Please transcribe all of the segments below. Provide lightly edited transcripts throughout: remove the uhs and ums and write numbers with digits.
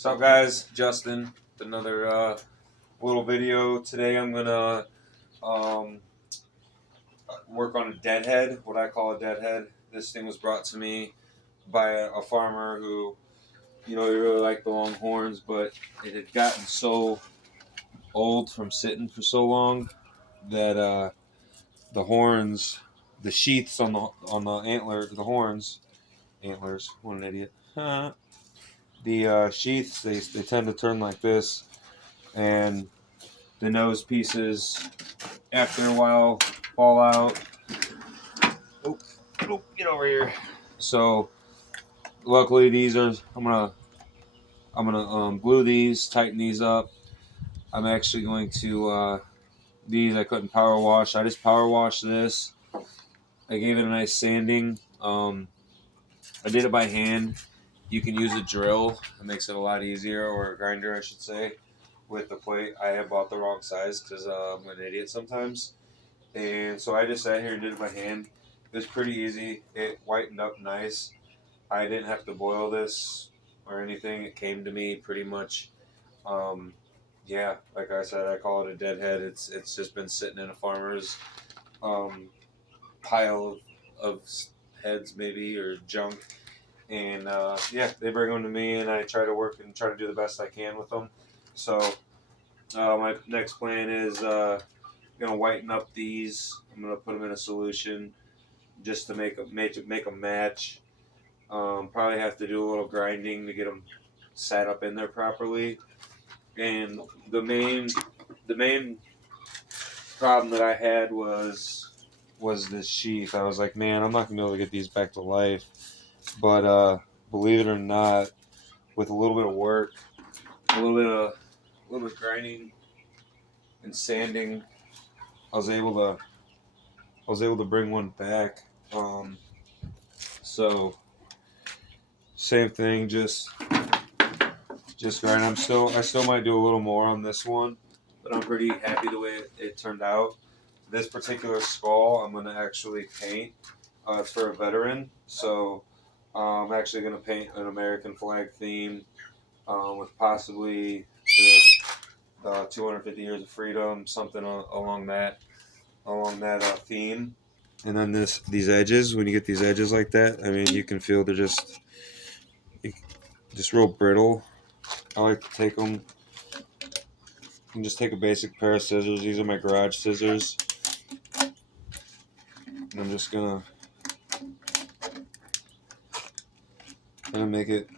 What's up, guys? Justin, with another little video. Today I'm gonna um, work on a deadhead, what I call a deadhead. This thing was brought to me by a farmer who, he really liked the long horns, but it had gotten so old from sitting for so long that the horns, the sheaths on the antler, the horns, antlers. What an idiot. The sheaths, they tend to turn like this, and the nose pieces after a while fall out. Get over here. So luckily these are, I'm gonna glue these, tighten these up. I'm actually going to these I couldn't power wash. I just power washed this. I gave it a nice sanding. I did it by hand. You can use a drill. It makes it a lot easier, or a grinder, I should say, with the plate. I have bought the wrong size because I'm an idiot sometimes. And so I just sat here and did it by hand. It was pretty easy. It whitened up nice. I didn't have to boil this or anything. It came to me pretty much. Yeah, like I said, I call it a deadhead. It's just been sitting in a farmer's pile of heads maybe, or junk. And yeah, they bring them to me, and I try to work and try to do the best I can with them. So my next plan is gonna whiten up these. I'm gonna put them in a solution just to make them match. Probably have to do a little grinding to get them set up in there properly. And the main problem that I had was this sheath. I was like, man, I'm not gonna be able to get these back to life. But believe it or not, with a little bit of work, a little bit of grinding and sanding, I was able to bring one back. So same thing, just grind. I still might do a little more on this one, but I'm pretty happy the way it turned out. This particular skull, I'm gonna actually paint. It's for a veteran, so I'm actually gonna paint an American flag theme with possibly the 250 years of freedom, something along that theme. And then these edges, when you get these edges like that, I mean, you can feel they're just real brittle. I like to take them. You can just take a basic pair of scissors. These are my garage scissors. And I'm just gonna make it.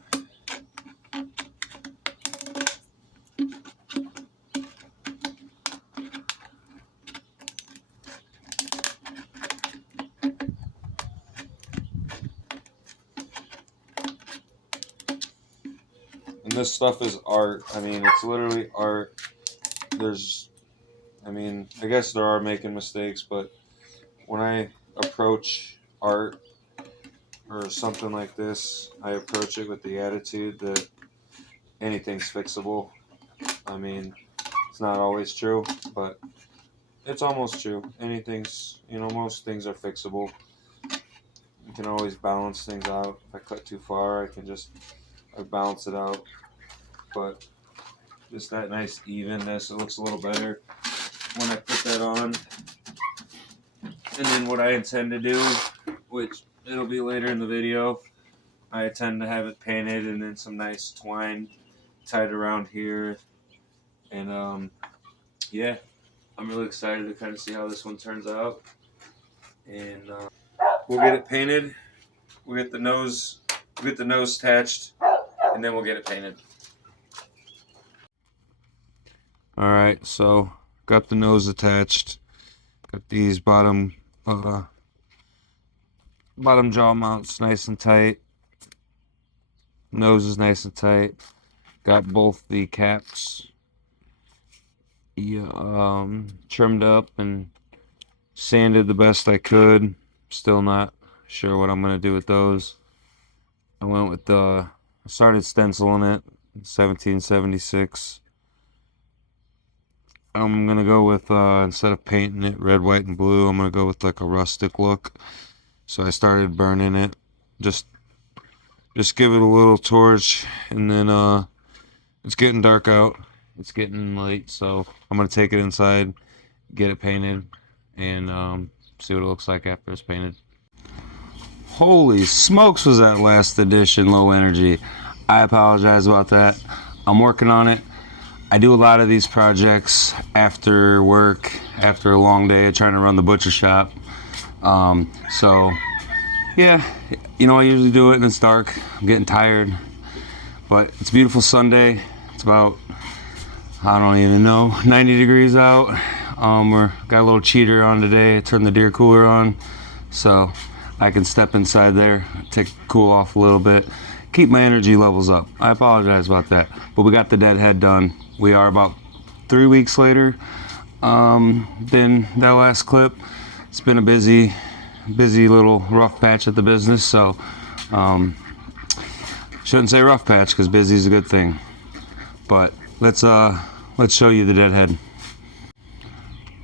And this stuff is art. I mean, it's literally art. I guess there are making mistakes, but when I approach art or something like this, I approach it with the attitude that anything's fixable. I mean, it's not always true, but it's almost true. Most things are fixable. You can always balance things out. If I cut too far, I balance it out. But just that nice evenness, it looks a little better when I put that on. And then what I intend to do, which it'll be later in the video, I intend to have it painted and then some nice twine tied around here. And yeah, I'm really excited to kind of see how this one turns out. And we'll get it painted. We'll get the nose attached, and then we'll get it painted. All right, so got the nose attached. Got these bottom jaw mounts nice and tight. Nose is nice and tight. Got both the caps trimmed up and sanded the best I could. Still not sure what I'm gonna do with those. I went with I started stenciling it in 1776. I'm gonna go with instead of painting it red, white, and blue, I'm gonna go with like a rustic look. So I started burning it, just give it a little torch, and then It's getting dark out. It's getting late, so I'm gonna take it inside, get it painted, and see what it looks like after it's painted. Holy smokes, was that last edition low energy. I apologize about that. I'm working on it. I do a lot of these projects after work, after a long day trying to run the butcher shop. So yeah, you know, I usually do it and it's dark. I'm getting tired, but it's a beautiful Sunday. It's about, I don't even know, 90 degrees out. We're got a little cheater on today. I turned the deer cooler on, so I can step inside there, cool off a little bit, keep my energy levels up. I apologize about that, but we got the deadhead done. We are about 3 weeks later than that last clip. It's been a busy little rough patch at the business, so shouldn't say rough patch because busy is a good thing. But let's show you the deadhead.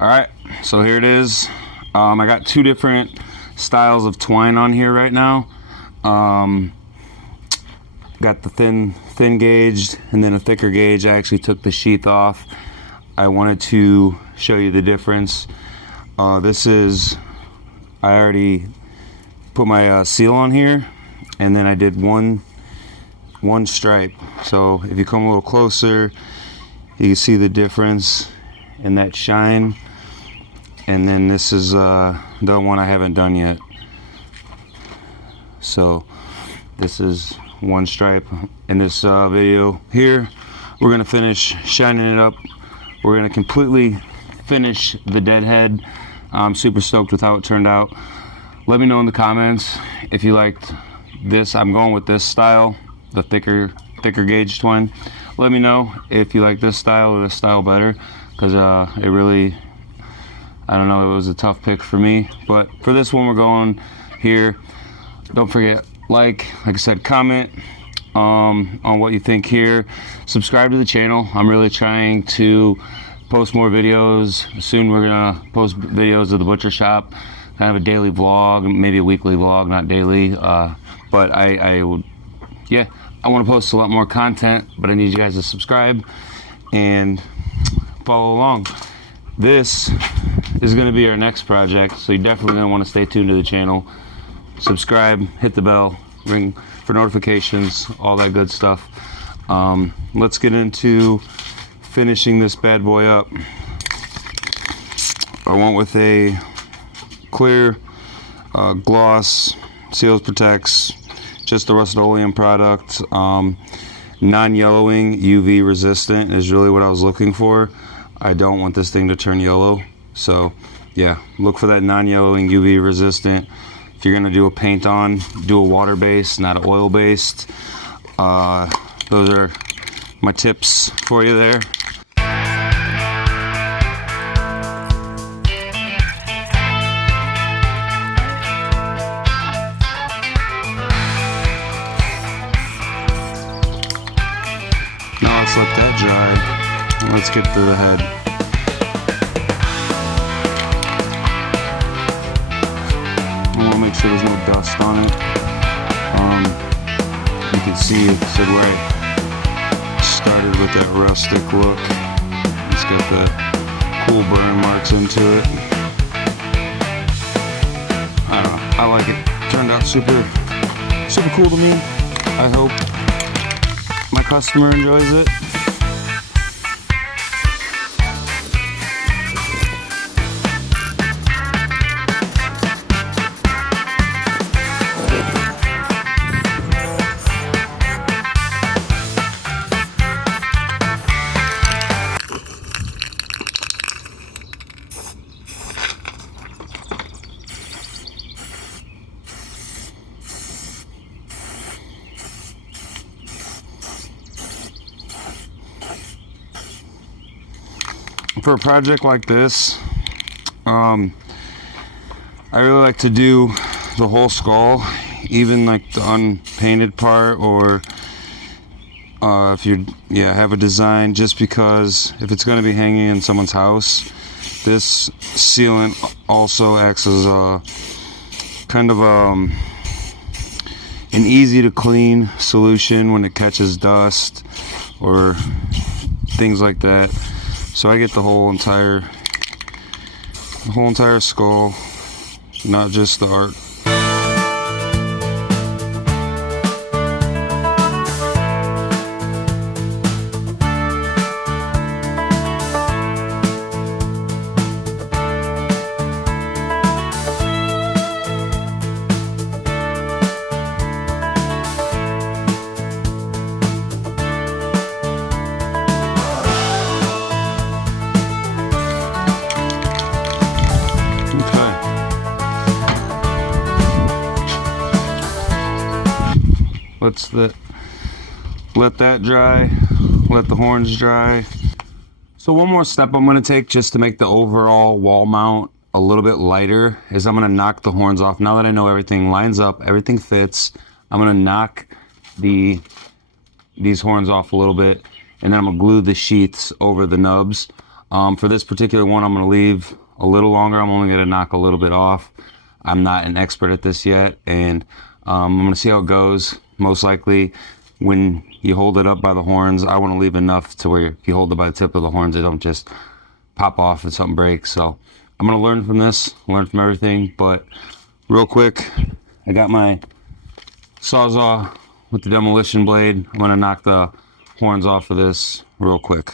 All right, so here it is. I got two different styles of twine on here right now. Got the thin gauged and then a thicker gauge. I actually took the sheath off. I wanted to show you the difference. This is, I already put my seal on here, and then I did one stripe. So if you come a little closer, you can see the difference in that shine. And then this is the one I haven't done yet. So this is one stripe. In this video here, we're gonna finish shining it up. We're gonna completely finish the deadhead. I'm super stoked with how it turned out. Let me know in the comments if you liked this. I'm going with this style, the thicker gauge twine. Let me know if you like this style or this style better, because it really, I don't know, it was a tough pick for me. But for this one, we're going here. Don't forget, like I said, comment on what you think here. Subscribe to the channel. I'm really trying to post more videos. Soon we're gonna post videos of the butcher shop, kind of a daily vlog, maybe a weekly vlog, not daily. But I would, yeah, I want to post a lot more content, but I need you guys to subscribe and follow along. This is going to be our next project, so you're definitely going to want to stay tuned to the channel. Subscribe, hit the bell, ring for notifications, all that good stuff. Let's get into finishing this bad boy up. I went with a clear gloss, seals, protects, just the Rust-Oleum product. Non-yellowing, UV resistant is really what I was looking for. I don't want this thing to turn yellow, so yeah, look for that non-yellowing, UV resistant. If you're gonna do a paint on, do a water-based, not an oil-based. Those are my tips for you there. Now let's let that dry. Let's get to the head. I want to make sure there's no dust on it. You can see it said where I started with that rustic look. It's got that cool burn marks into it. I don't know, I like it. Turned out super cool to me. I hope my customer enjoys it. For a project like this, I really like to do the whole skull, even like the unpainted part, or if you have a design, just because if it's going to be hanging in someone's house, this sealant also acts as a kind of an easy to clean solution when it catches dust or things like that. So I get the whole entire skull, not just the art. Let that dry, let the horns dry. So one more step I'm going to take just to make the overall wall mount a little bit lighter is I'm going to knock the horns off. Now that I know everything lines up, everything fits, I'm going to knock these horns off a little bit, and then I'm going to glue the sheaths over the nubs. For this particular one, I'm going to leave a little longer. I'm only going to knock a little bit off. I'm not an expert at this yet, and I'm going to see how it goes. Most likely, when you hold it up by the horns, I want to leave enough to where if you hold it by the tip of the horns, they don't just pop off and something breaks. So I'm going to learn from this, learn from everything. But real quick, I got my Sawzall with the demolition blade. I'm going to knock the horns off of this real quick.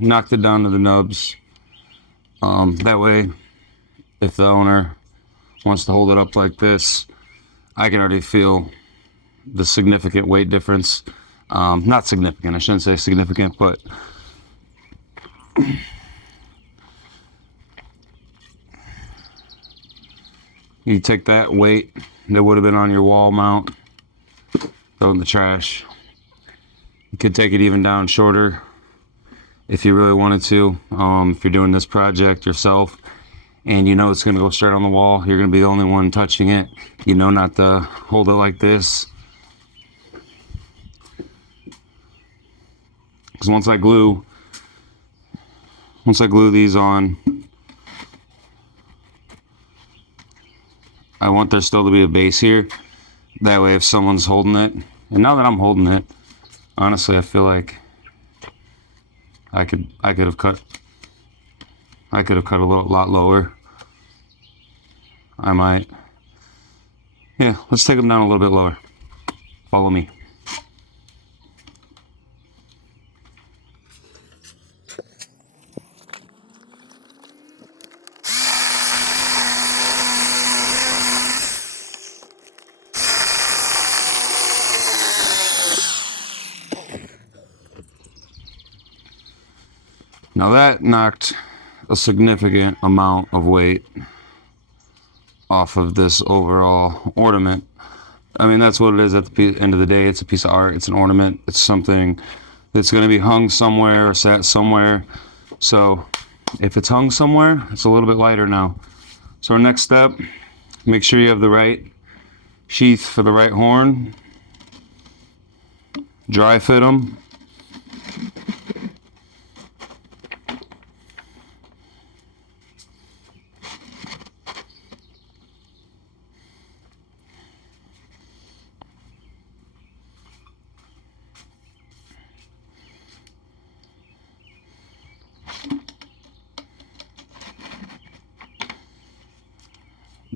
Knocked it down to the nubs. That way, if the owner wants to hold it up like this, I can already feel the significant weight difference. Not significant, I shouldn't say significant, but you take that weight that would have been on your wall mount, throw it in the trash. You could take it even down shorter if you really wanted to. If you're doing this project yourself and you know it's going to go straight on the wall, you're going to be the only one touching it, you know not to hold it like this. Because once I glue these on, I want there still to be a base here. That way if someone's holding it, and now that I'm holding it, honestly I feel like I could have cut a lot lower. I might. Yeah, let's take them down a little bit lower. Follow me. Now that knocked a significant amount of weight off of this overall ornament. I mean, that's what it is at the end of the day. It's a piece of art. It's an ornament. It's something that's going to be hung somewhere or sat somewhere. So if it's hung somewhere, it's a little bit lighter now. So our next step, make sure you have the right sheath for the right horn. Dry fit them.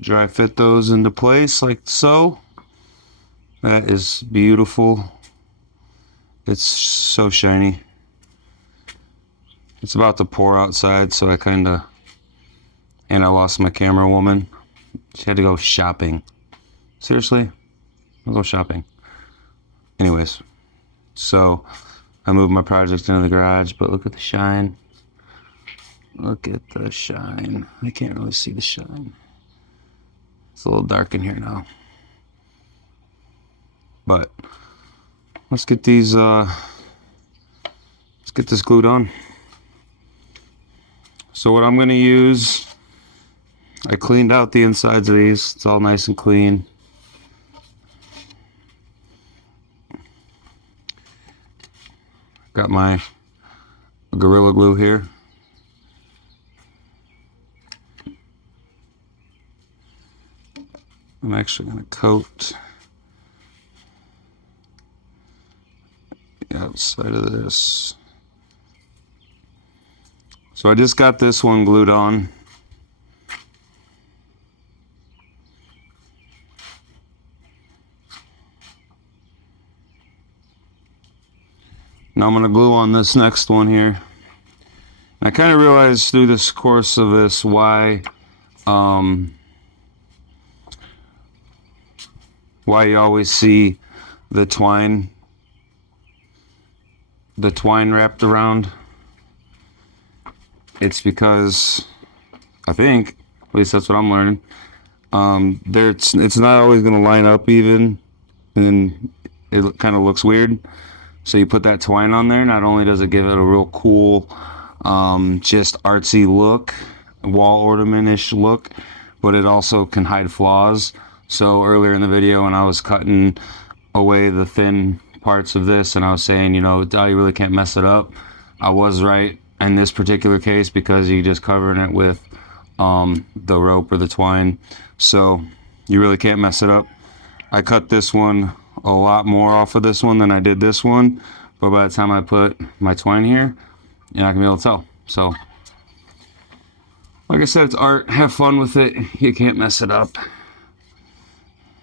Dry fit those into place like so. That is beautiful. It's so shiny. It's about to pour outside, so and I lost my camera woman. She had to go shopping. Seriously? I'll go shopping. Anyways, so I moved my project into the garage, but look at the shine. Look at the shine. I can't really see the shine. It's a little dark in here now. But let's get these, let's get this glued on. So what I'm going to use, I cleaned out the insides of these. It's all nice and clean. Got my Gorilla Glue here. I'm actually going to coat the outside of this. So I just got this one glued on. Now I'm going to glue on this next one here. And I kind of realized through this course of this why you always see the twine wrapped around. It's because, I think, at least that's what I'm learning, it's not always going to line up even, and it kind of looks weird. So you put that twine on there, not only does it give it a real cool, just artsy look, wall ornament-ish look, but it also can hide flaws. So earlier in the video when I was cutting away the thin parts of this and I was saying, you know, you really can't mess it up, I was right in this particular case because you just covering it with the rope or the twine. So you really can't mess it up. I cut this one a lot more off of this one than I did this one, but by the time I put my twine here, you're not gonna be able to tell. So like I said, it's art. Have fun with it. You can't mess it up.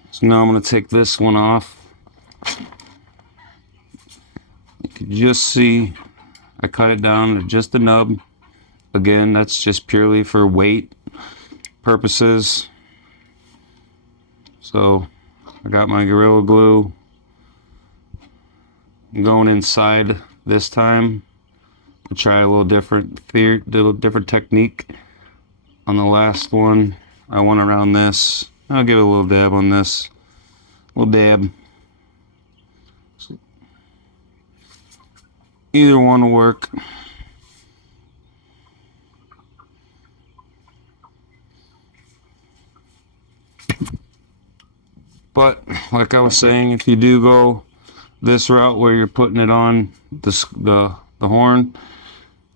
So now I'm gonna take this one off. You can just see I cut it down to just the nub. Again, that's just purely for weight purposes. So I got my Gorilla Glue. I'm going inside this time to try a little different technique. On the last one, I went around this. I'll give it a little dab on this. A little dab. So either one will work. But like I was saying, if you do go this route where you're putting it on the horn,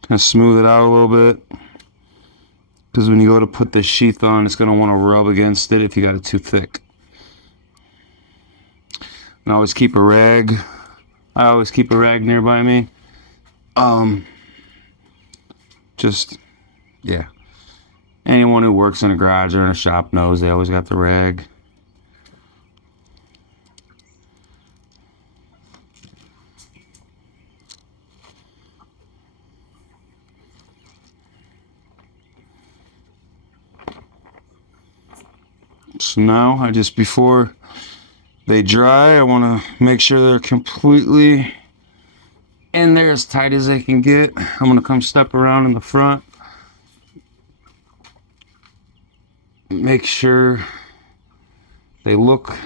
kind of smooth it out a little bit, because when you go to put this sheath on, it's going to want to rub against it if you got it too thick. And I always keep a rag. I always keep a rag nearby me. Just, yeah. Anyone who works in a garage or in a shop knows they always got the rag. So now, before they dry, I want to make sure they're completely in there as tight as they can get. I'm going to come step around in the front. Make sure they look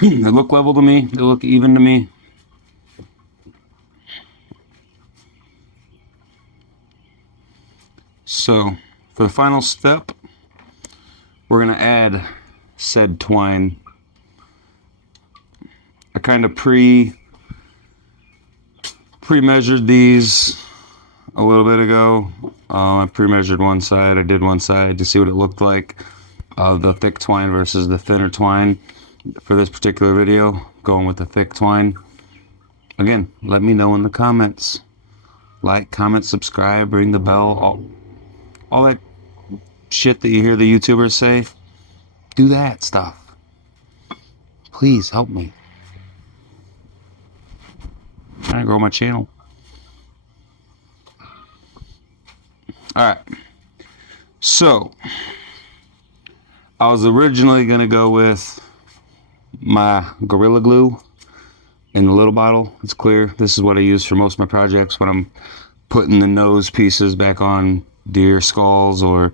they look level to me. They look even to me. So for the final step, we're going to add said twine. I kind of pre-measured these a little bit ago. I pre-measured one side. I did one side to see what it looked like. The thick twine versus the thinner twine. For this particular video, going with the thick twine. Again, let me know in the comments. Like, comment, subscribe, ring the bell, all that shit that you hear the YouTubers say. Do that stuff. Please help me. I'm trying to grow my channel. Alright. So, I was originally going to go with my Gorilla Glue in the little bottle. It's clear. This is what I use for most of my projects when I'm putting the nose pieces back on deer skulls, or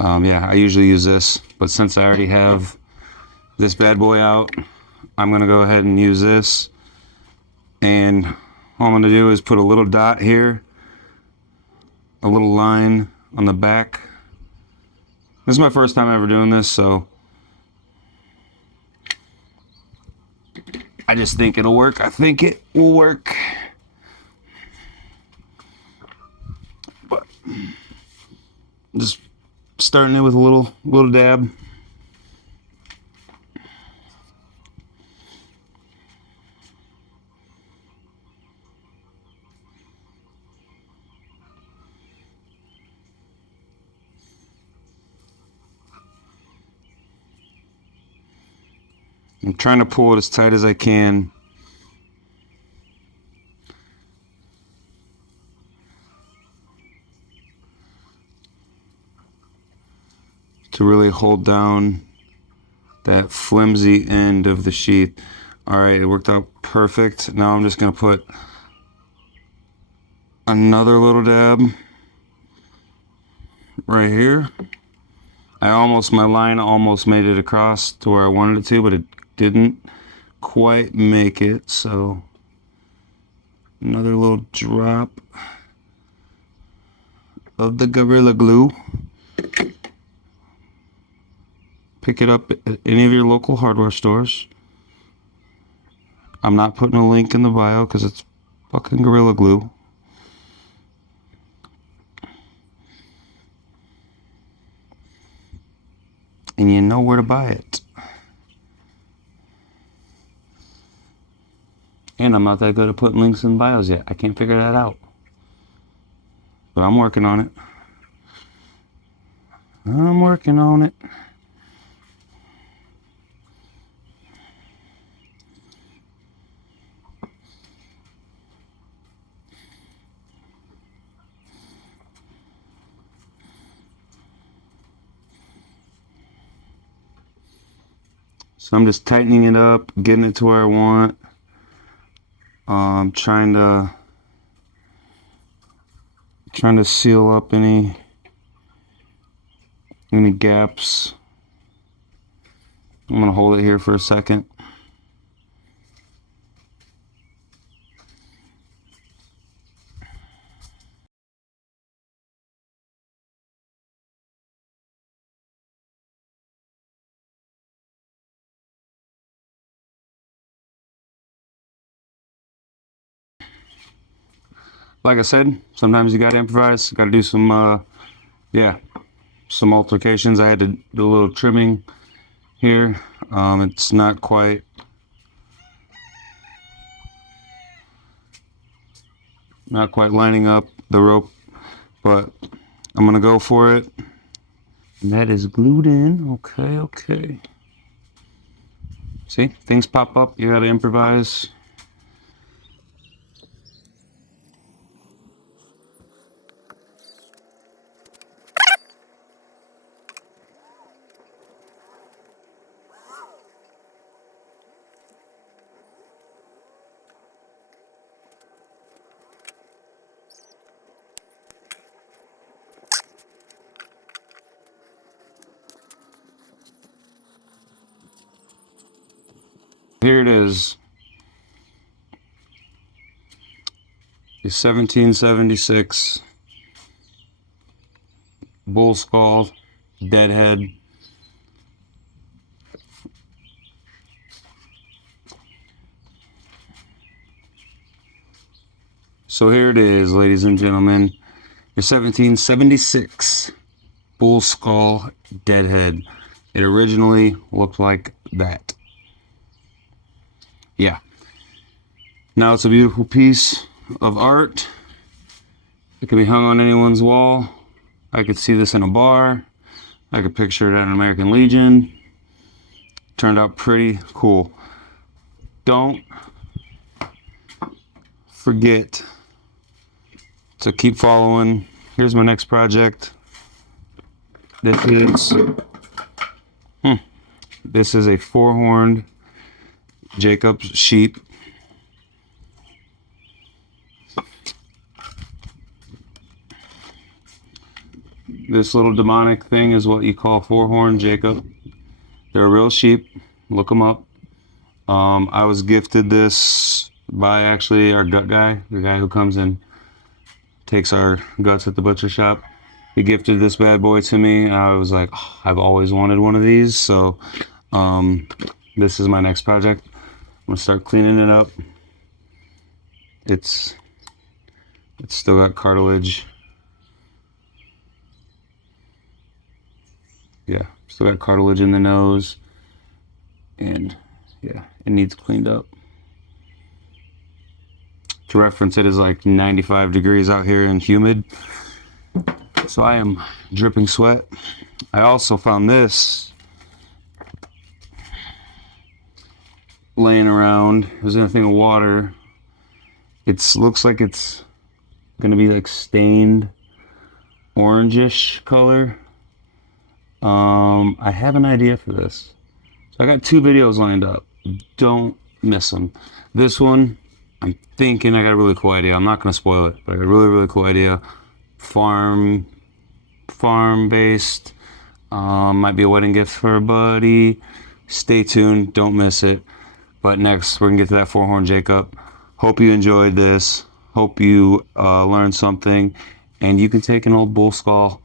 yeah, I usually use this, but since I already have this bad boy out, I'm gonna go ahead and use this. And all I'm gonna do is put a little dot here, a little line on the back. This is my first time ever doing this, so I just think it'll work. I think it will work. But just starting it with a little dab. I'm trying to pull it as tight as I can. To really hold down that flimsy end of the sheath. Alright, it worked out perfect. Now I'm just going to put another little dab right here. My line almost made it across to where I wanted it to, but it didn't quite make it, so another little drop of the Gorilla Glue. Pick it up at any of your local hardware stores. I'm not putting a link in the bio because it's fucking Gorilla Glue. And you know where to buy it. And I'm not that good at putting links in bios yet. I can't figure that out. But I'm working on it. I'm working on it. So I'm just tightening it up, getting it to where I want. Trying to seal up any gaps. I'm gonna hold it here for a second. Like I said, sometimes you gotta improvise, gotta do some, some altercations. I had to do a little trimming here. It's not quite lining up the rope, but I'm gonna go for it. And that is glued in. Okay. See, things pop up, you gotta improvise. Here it is. The 1776 bull skull deadhead. So here it is, ladies and gentlemen. Your 1776 bull skull deadhead. It originally looked like that. Yeah. Now it's a beautiful piece of art. It can be hung on anyone's wall. I could see this in a bar. I could picture it at an American Legion. Turned out pretty cool. Don't forget to keep following. Here's my next project. This is a four-horned Jacob's sheep. This little demonic thing is what you call four-horn Jacob. They're a real sheep. Look them up. I was gifted this by actually our gut guy, the guy who comes and takes our guts at the butcher shop. He gifted this bad boy to me, and I was like, oh, I've always wanted one of these, so this is my next project. I'm gonna start cleaning it up. It's still got cartilage. Yeah, still got cartilage in the nose, and yeah, it needs cleaned up. To reference, it is like 95 degrees out here and humid, so I am dripping sweat. I also found this laying around. It was in a thing of water. It looks like it's gonna be like stained orangish color. I have an idea for this. So I got 2 videos lined up. Don't miss them. This one, I'm thinking I got a really cool idea. I'm not gonna spoil it, but I got a really cool idea. Farm based. Might be a wedding gift for a buddy. Stay tuned. Don't miss it. But next, we're gonna get to that four-horn Jacob. Hope you enjoyed this. Hope you learned something. And you can take an old bull skull,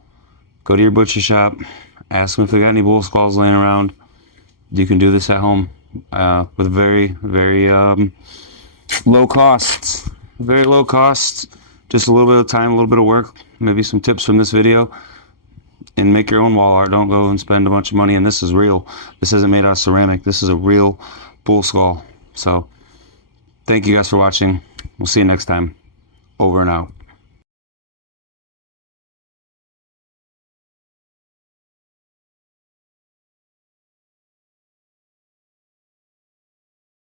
go to your butcher shop, ask them if they got any bull skulls laying around. You can do this at home with very low costs. Very low costs. Just a little bit of time, a little bit of work, maybe some tips from this video, and make your own wall art. Don't go and spend a bunch of money. And this is real. This isn't made out of ceramic. This is a real bull skull. So thank you guys for watching. We'll see you next time. Over and out.